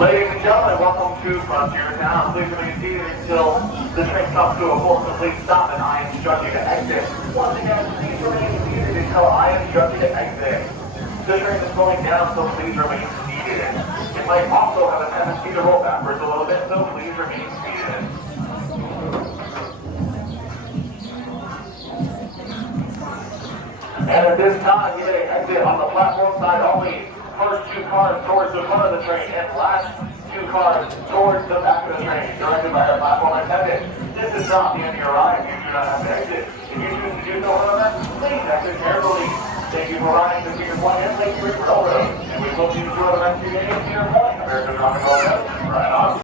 Ladies and gentlemen, welcome to Frontier Town. Please remain seated until the train comes to a full complete stop and I instruct you to exit. Once again, please remain seated until I instruct you to exit. The train is slowing down, so please remain seated. It might also have a tendency to roll backwards a little bit, so please remain seated. And at this time, you may exit on the platform side only. First two cars towards the front of the train and last two cars towards the back of the train, directed by our platform attendant. This is not the end of your ride. You do not have to exit. If you choose to do so, however, please exit carefully. Thank you for riding the Cedar Point and Lake Creek Railroad. And we hope you enjoy the rest of your day at Cedar Point. America's Rock and Roll. Right on.